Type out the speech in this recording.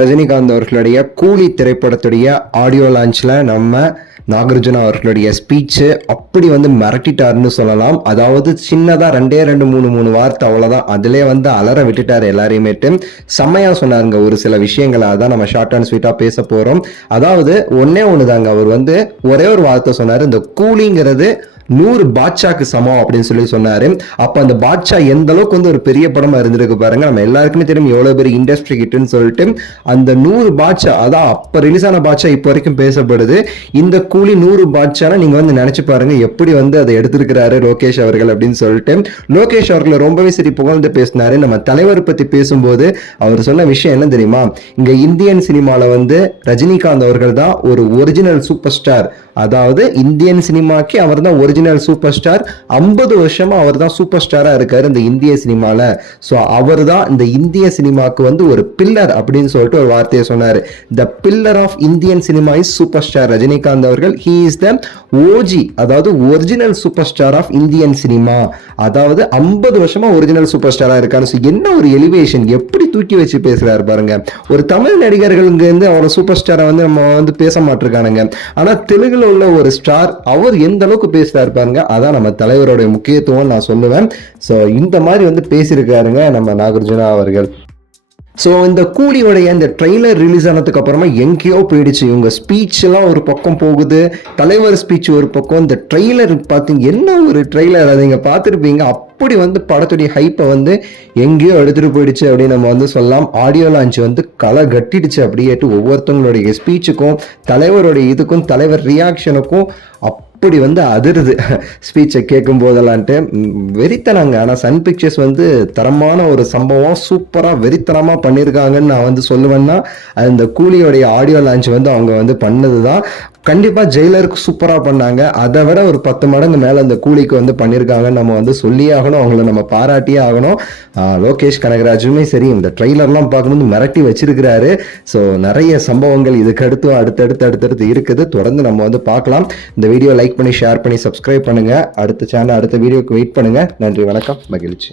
ரஜினிகாந்த் அவர்களுடைய கூலி திரைப்படத்துடைய ஆடியோ லான்ச்ல நம்ம நாகார்ஜுனா அவர்களுடைய ஸ்பீச் அப்படி மிரட்டிட்டாருன்னு சொல்லலாம். அதாவது சின்னதா ரெண்டு மூணு வார்த்தை அவ்வளவுதான், அதிலே அலற விட்டுட்டாரு எல்லாரையுமேட்டு. செம்மையா சொன்னாருங்க ஒரு சில விஷயங்களை. அதான் நம்ம ஷார்ட் அண்ட் ஸ்வீட்டா பேச போறோம். அதாவது ஒண்ணுதாங்க, அவர் ஒரே ஒரு வார்த்தை சொன்னாரு, இந்த கூலிங்கிறது 100 பாட்சாக்கு சமம் அப்படின்னு சொன்னாரு. அப்ப அந்த பாட்சா எந்த அளவுக்கு ஒரு பெரிய படமா இருந்திருக்கு பாருங்க. நம்ம எல்லாருக்குமே தெரியும் எவ்வளவு பெரிய இண்டஸ்ட்ரி கிட்டுன்னு சொல்லிட்டு. அந்த 100 பாட்சா, அதான் அப்ப ரிலீஸ் ஆன பாட்சா இப்ப வரைக்கும் பேசப்படுது. இந்த கூலி 100 பாட்சானா நீங்க நினைச்சு பாருங்க எப்படி அதை எடுத்திருக்கிறாரு லோகேஷ் அவர்கள் அப்படின்னு சொல்லிட்டு. லோகேஷ் அவர்கள் ரொம்பவே சரி புகழ்ந்து பேசினாரு. நம்ம தலைவர் பத்தி பேசும்போது அவர் சொன்ன விஷயம் என்ன தெரியுமா, இங்க இந்தியன் சினிமால ரஜினிகாந்த் அவர்கள் தான் ஒரு ஒரிஜினல் சூப்பர் ஸ்டார். அதாவது இந்தியன் சினிமாக்கு அவர் தான் ஒரிஜினல் சூப்பர் ஸ்டார். 50 வருஷமா அவர் தான் சூப்பர் ஸ்டாரா இருக்காரு இந்த இந்திய சினிமால. சோ அவர் தான் இந்த இந்திய சினிமாக்கு ஒரு பில்லர் அப்படின்னு சொல்லிட்டு ஒரு வார்த்தையை சொன்னாரு. The pillar of Indian cinema is superstar Rajinikanth அவர்கள். ஹி இஸ் த ஓஜி, அதாவது original superstar of Indian cinema. அதாவது 50 வருஷமா ஒரிஜினல் சூப்பர் ஸ்டாரா இருக்காரு. என்ன ஒரு எலிவேஷன், எப்படி தூக்கி வச்சு பேசுறாரு பாருங்க. ஒரு தமிழ் நடிகர்கள் அவரோட சூப்பர் ஸ்டாரை நம்ம பேச மாட்டிருக்கானுங்க. ஆனா தெலுங்குல உள்ள ஒரு ஸ்டார் அவர் எந்த அளவுக்கு பேசுறாரு பாருங்க. அதான் நம்ம தலைவருடைய முக்கியத்துவம் நான் சொல்லுவேன். சோ இந்த மாதிரி பேசியிருக்காருங்க நம்ம நாகார்ஜுனா அவர்கள். ஸோ இந்த கூலியோடைய இந்த ட்ரெய்லர் ரிலீஸ் ஆனதுக்கு அப்புறமா எங்கேயோ போயிடுச்சு. இவங்க ஸ்பீச் எல்லாம் ஒரு பக்கம் போகுது, தலைவர் ஸ்பீச் ஒரு பக்கம். இந்த ட்ரெய்லர் பார்த்தீங்க, என்ன ஒரு ட்ரெய்லர், அதை நீங்கள் பார்த்துருப்பீங்க. அப்படி படத்துடைய ஹைப்பை எங்கேயோ எடுத்துட்டு போயிடுச்சு அப்படின்னு நம்ம சொல்லலாம். ஆடியோ லான்ச் களை கட்டிடுச்சு அப்படியேட்டு. ஒவ்வொருத்தவங்களுடைய ஸ்பீச்சுக்கும் தலைவருடைய இதுக்கும் தலைவர் ரியாக்ஷனுக்கும் அப்படி அதிருது ஸ்பீச்சை கேட்கும் போதெல்லான்ட்டு. வெறித்தனாங்க. ஆனால் சன் பிக்சர்ஸ் தரமான ஒரு சம்பவம், சூப்பராக வெறித்தனமாக பண்ணியிருக்காங்கன்னு நான் சொல்லுவேன்னா அது இந்த கூலியோடைய ஆடியோ லான்ச் அவங்க பண்ணது தான். கண்டிப்பாக ஜெயிலருக்கு சூப்பராக பண்ணாங்க. அதை விட ஒரு 10 மடங்கு மேலே அந்த கூலிக்கு பண்ணியிருக்காங்கன்னு நம்ம சொல்லியே ஆகணும், அவங்கள நம்ம பாராட்டியே ஆகணும். லோகேஷ் கனகராஜுமே சரி, இந்த ட்ரெய்லர்லாம் பார்க்கும்போது மிரட்டி வச்சிருக்கிறாரு. ஸோ நிறைய சம்பவங்கள் இதுக்கு அடுத்தடுத்து இருக்குது. தொடர்ந்து நம்ம பார்க்கலாம். இந்த வீடியோ லைக் பண்ணி ஷேர் பண்ணி சப்ஸ்கிரைப் பண்ணுங்க. அடுத்த வீடியோக்கு வெயிட் பண்ணுங்க. நன்றி, வணக்கம், மகிழ்ச்சி.